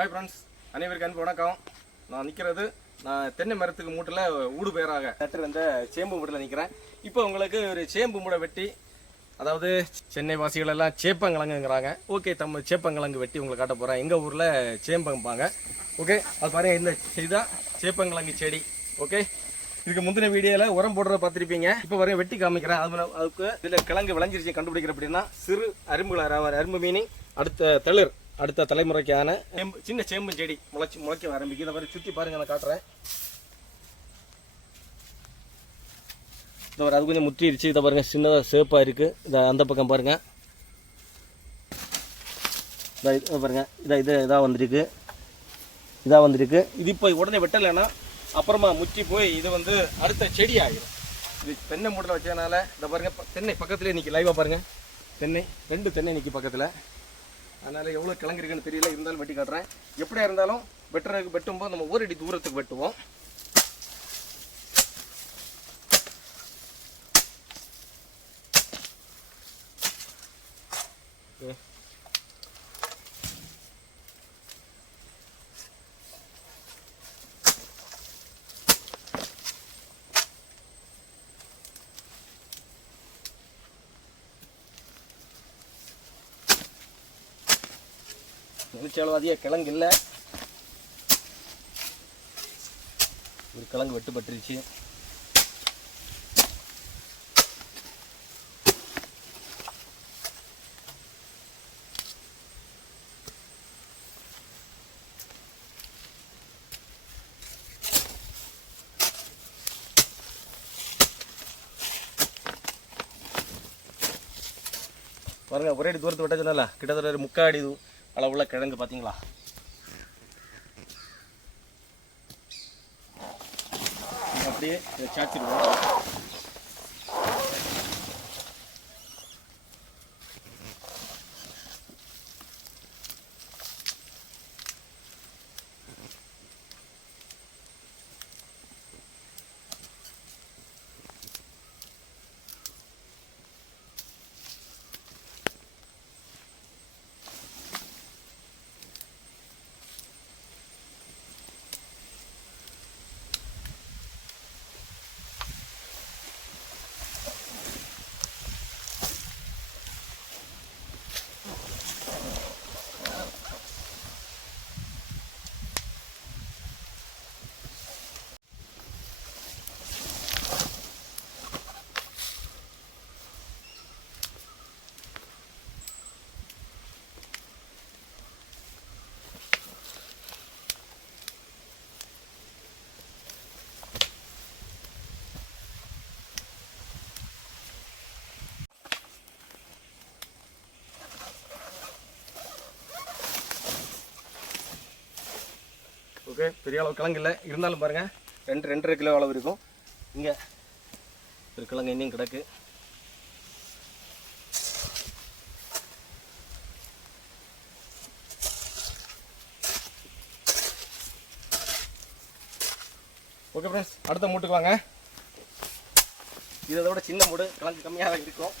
Hi friends அனைவருக்கு அன்பு வணக்கம். நான் நிற்கிறது நான் தென்னை மரத்துக்கு மூட்டில் ஊடு பேராக நட்டு வந்த சேம்பு மூட்டில் நிற்கிறேன் இப்போ உங்களுக்கு ஒரு சேம்பு மூடை வெட்டி அதாவது சென்னை வாசிகள் எல்லாம் சேப்பங்கிழங்குங்கிறாங்க. ஓகே தம் சேப்பங்கிழங்கு வெட்டி உங்களுக்கு காட்ட போகிறேன் எங்கள் ஊரில் சேம்பங்கம்பாங்க ஓகே அது பாருங்கள் இந்த இதுதான் சேப்பங்கிழங்கு செடி. ஓகே இதுக்கு முந்தின வீடியோவில் உரம் போடுறத பார்த்துருப்பீங்க. இப்போ வரையும் வெட்டி காமிக்கிறேன். அது அதுக்கு இதில் கிழங்கு விளைஞ்சிருச்சு கண்டுபிடிக்கிற அப்படின்னா சிறு அரும்புகள் அரும்பு மீனிங் அடுத்த தளிர். அடுத்த தலைமுறைக்கான சேம்பு சின்ன சேம்பு செடி முளைச்சி முளைக்க ஆரம்பிக்கும் இதை மாதிரி சுற்றி பாருங்க நான் காட்டுறேன். இதை மாதிரி அது கொஞ்சம் முற்றிடுச்சு இதை பாருங்கள் சின்னதாக சேப்பாக இருக்குது இதை அந்த பக்கம் பாருங்கள் இதை இதை பாருங்கள் இதை இது இதாக வந்திருக்கு. இதாக வந்திருக்கு. இது இப்போ உடனே வெட்டலைன்னா அப்புறமா முற்றி போய் இது வந்து அடுத்த செடி ஆகிடும் இது தென்னை மூட்டில் வச்சதுனால இதை பாருங்கள் தென்னை பக்கத்துலேயே நிற்கி லைவாக பாருங்கள் தென்னை ரெண்டு தென்னை நிற்கி பக்கத்தில். அதனால் எவ்வளோ கிழங்கு தெரியல இருந்தாலும் வெட்டி காட்டுறேன் எப்படியா இருந்தாலும் வெட்டுறதுக்கு வெட்டும்போது நம்ம ஒரு அடி தூரத்துக்கு வெட்டுவோம் Okay. நினைச்சாலும் அதிக கிழங்கு இல்லை ஒரு கிழங்கு வெட்டுப்பட்டுருச்சு. பாருங்க ஒரே தூரத்து வெட்ட கிட்டத்தட்ட ஒரு முக்காடி இது அளவுள்ள கிழங்கு பார்த்தீங்களா அப்படியே இதை சாச்சிடுவோம் ஓகே பெரிய அளவு கிழங்கு இல்லை. இருந்தாலும் பாருங்க ரெண்டு ரெண்டரை கிலோ அளவு இருக்கும். இங்கே ஒரு கிழங்கு இன்னும் கிடக்கு. ஓகே ஃப்ரெண்ட்ஸ் அடுத்த மூட்டுக்கு வாங்க. இதை விட சின்ன மூடு. கிழங்கு கம்மியாக இருக்கும்.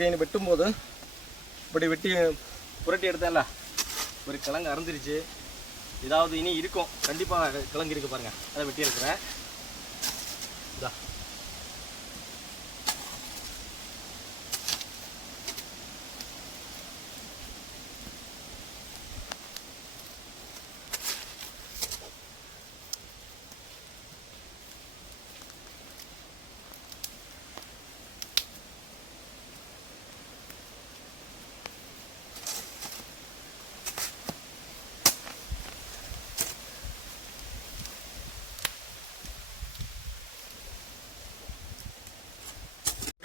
ஓகே இனி வெட்டும்போது இப்படி வெட்டி புரட்டி எடுத்தேன்ல. ஒரு கிழங்கு அறந்துருச்சு. ஏதாவது இனி இருக்கும். கண்டிப்பாக கிழங்கு இருக்கு பாருங்க. அதை வெட்டி இருக்கிறேன் இதா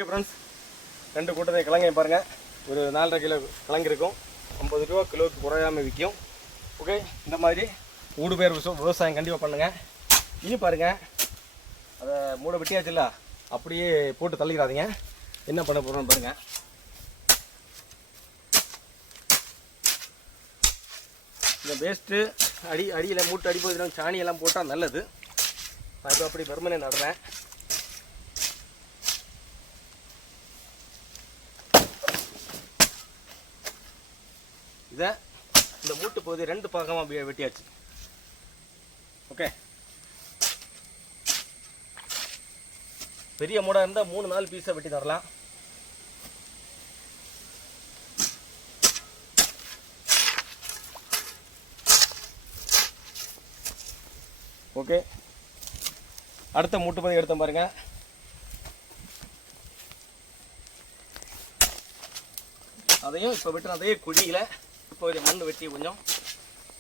ஓகே ஃப்ரெண்ட்ஸ் ரெண்டு கூட்டத்தை கிழங்கையும் பாருங்கள் ஒரு நாலரை கிலோ கிழங்கு இருக்கும் ஐம்பது ரூபா கிலோவுக்கு குறையாமல் விற்கும். ஓகே இந்த மாதிரி ஊடு பேர் விவசாயம் கண்டிப்பாக பண்ணுங்கள் இனி பாருங்கள் அதை மூட வெட்டியாச்சுல்ல அப்படியே போட்டு தள்ளிக்கிறாதீங்க என்ன பண்ண போகிறோம்னு பாருங்கள் இந்த வேஸ்ட்டு அடி அடியில் மூட்டு அடிப்பகுதியில் சாணியெல்லாம் போட்டால் நல்லது. நான் இப்போ அப்படி வெறுமனே நடுறேன். இதை இந்த மூட்டு பகுதி ரெண்டு பாகமாக வெட்டியாச்சு. ஓகே பெரிய மூடா இருந்தால் மூணு நாலு பீஸை வெட்டி தரலாம். ஓகே அடுத்த மூட்டு பகுதி எடுத்தோம் பாருங்க. அதையும் இப்போ விட்டு அதே குழியில் இப்போ கொஞ்சம் மண் வெட்டி கொஞ்சம்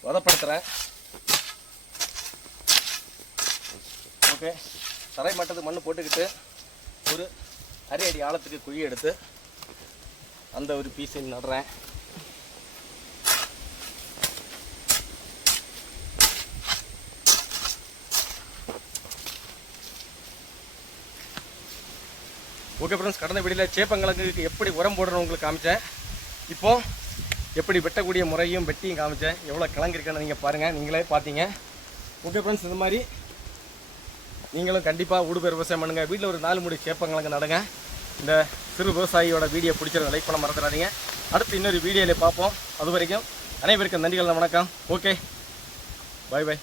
வதப்படுத்துகிறேன் ஓகே. தரை மட்டத்துக்கு மண் போட்டுக்கிட்டு ஒரு அரை அடி ஆழத்துக்கு குழி எடுத்து அந்த ஒரு பீஸை நடுறேன். ஓகே ஃப்ரெண்ட்ஸ் கடந்த வீடியோவில் சேப்பங்கிழங்குக்கு எப்படி உரம் போடுறோம் உங்களுக்கு காமிச்சேன். இப்போது எப்படி வெட்டக்கூடிய முறையும் வெட்டியும் காமிச்சேன் எவ்வளோ கிளங்கிருக்கேன்னு நீங்கள் பாருங்கள் நீங்களே பார்த்தீங்க ஓகே ஃப்ரெண்ட்ஸ் இந்த மாதிரி நீங்களும் கண்டிப்பாக ஊடுபேர் விவசாயம் பண்ணுங்கள் வீட்டில் ஒரு நாலு மூடி சேப்பங்களுக்கு நடுங்க. இந்த சிறு விவசாயியோட வீடியோ பிடிச்சிருந்த லைக் பண்ண மறந்துடாதீங்க. அடுத்து இன்னொரு வீடியோவில் பார்ப்போம். அது வரைக்கும் அனைவருக்கும் நன்றிகள் வணக்கம். Okay bye by